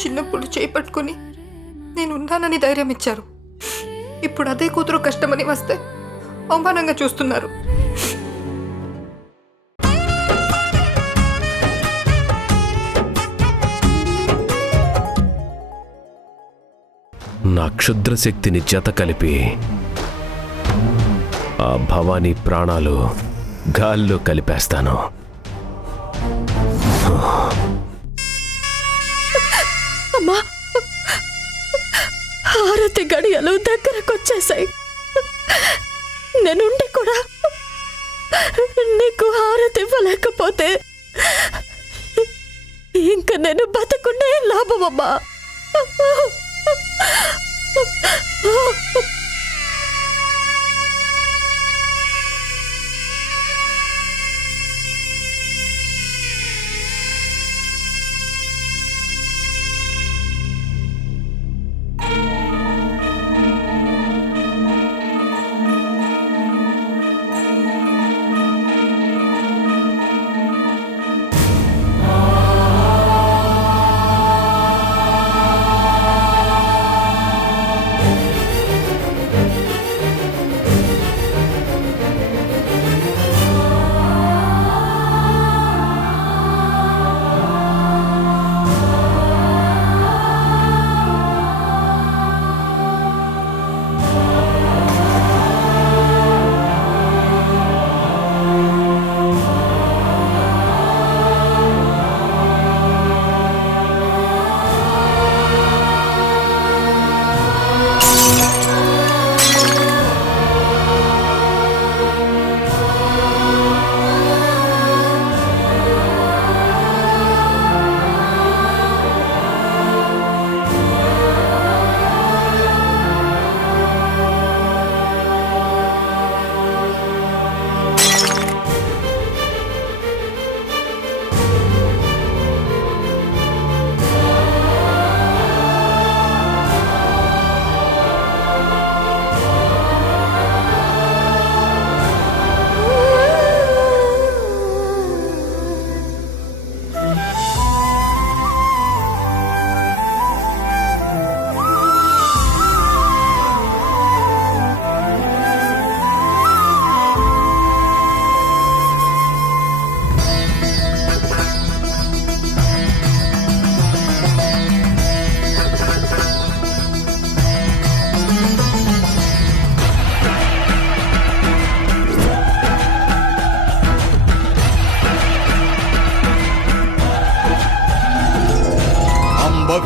చిన్నప్పుడు చేపట్టుకుని నేను ఉన్నానని ధైర్యం ఇచ్చారు. ఇప్పుడు అదే కూతురు కష్టమని వస్తే అవమానంగా చూస్తున్నారు. నా క్షుద్ర శక్తిని జత కలిపి ఆ భవానీ ప్రాణాలు గాల్లో కలిపేస్తాను. అమ్మా, హారతి గడియలు దగ్గరకొచ్చేసాయి. నేనుండి కూడా నీకు హారతి ఇవ్వలేకపోతే ఇంక నేను బతకుండే లాభమమ్మా.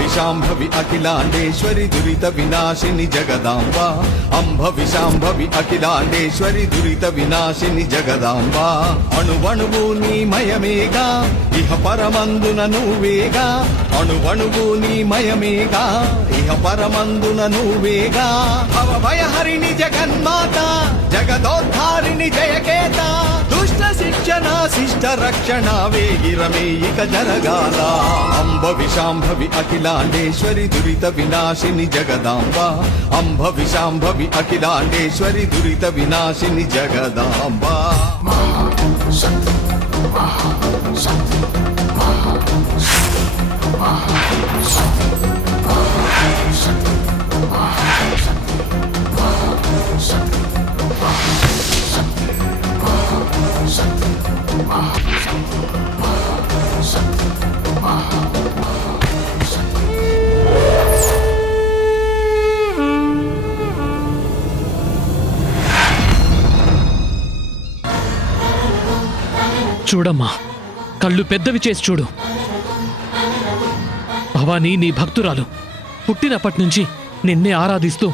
విశాంభవి అఖిలాండేశ్వరి దురిత వినాశిని జగదాంబ. అంబ విశాంభవి అఖిలాండేశ్వరి దురిత వినాశిని జగదాంబ. అణువణువు నీ మయమేగా ఇహ పరమందున నువ్వేగా. అణువణువు నీ మయమేగా ఇహ పరమందున నువ్వేగా. భవభయహరిణి జగన్మాత జగదోద్ధారిణి జయకేత. దుష్ట శిక్షణ శిష్ట రక్షణ వేగిరమే ఇక జరగాల. అంబ విశాంభవి అఖిలాండేశ్వరి దురిత వినాశిని జగదాంబ. అంబ విశాంభవి అఖిలాండేశ్వరి దురిత వినాశిని జగదాంబ. చూడమ్మా, కళ్ళు పెద్దవి చేసి చూడు. భవానీ నీ భక్తురాలు. పుట్టినప్పటినుంచి నిన్నే ఆరాధిస్తూ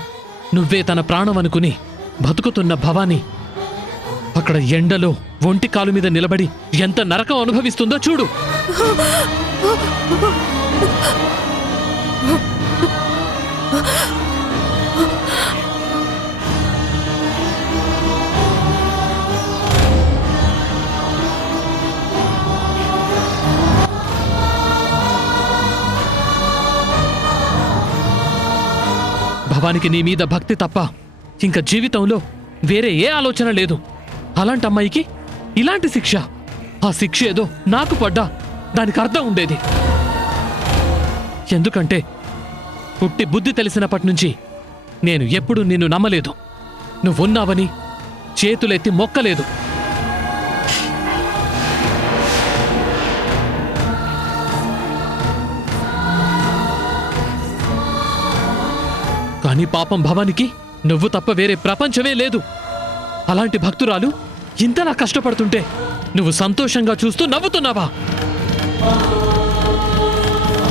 నువ్వే తన ప్రాణం అనుకుని బతుకుతున్న భవానీ అక్కడ ఎండలో ఒంటి కాలు మీద నిలబడి ఎంత నరకం అనుభవిస్తుందో చూడు. భవానికి నీ మీద భక్తి తప్ప ఇంక జీవితంలో వేరే ఏ ఆలోచన లేదు. అలాంటి అమ్మాయికి ఇలాంటి శిక్ష, ఆ శిక్ష ఏదో నాకు పడ్డా దానికి అర్థం ఉండేది. ఎందుకంటే పుట్టి బుద్ధి తెలిసినప్పటి నుంచి నేను ఎప్పుడూ నిన్ను నమ్మలేదు. నువ్వున్నావని చేతులెత్తి మొక్కలేదు. కానీ పాపం భవానికి నువ్వు తప్ప వేరే ప్రపంచమే లేదు. అలాంటి భక్తురాలు ఇంతలా కష్టపడుతుంటే నువ్వు సంతోషంగా చూస్తూ నవ్వుతున్నావా?